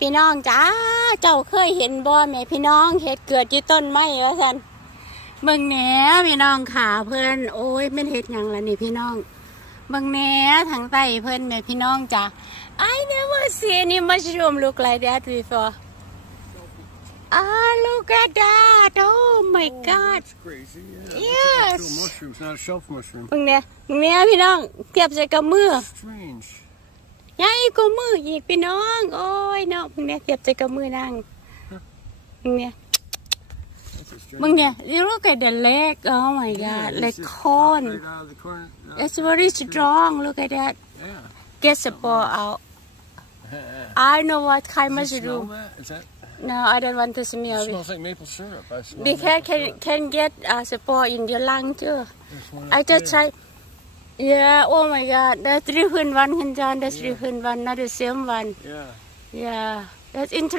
พี่น้องจ้าเจ้าเคยเห็นบ่แม่พี่น้องเห็ดเกิดที่ต้นไม้ว่าซั่นเบิ่งแหนพี่น้องขาเพิ่นโอ้ยแม่นเฮ็ดหยังล่ะนี่พี่น้องเบิ่งแหนทางใต้เพิ่นแม่พี่น้องจ้า I never see any mushroom look like that before look at that oh my god that's crazy yes it's an actual mushroom it's not a shelf mushroom เบิ่งแหนพี่น้องเทียบใส่กับมือ strangeใหญ่กว่ามืออีกพี่น้องโอ้ยเนาะมึงเนี่ยเทียบใจกับมือนางมึงเนี่ยyou look at the leg oh my god leg corn it's very strong look at that get the ball out I know what kind mushroom no I don't want to smell it smells like maple syrup because can get spore in your lung too I just try Yeah, oh my god, that's different one, John, that's different one, not the same one. Yeah. Yeah, that's interesting.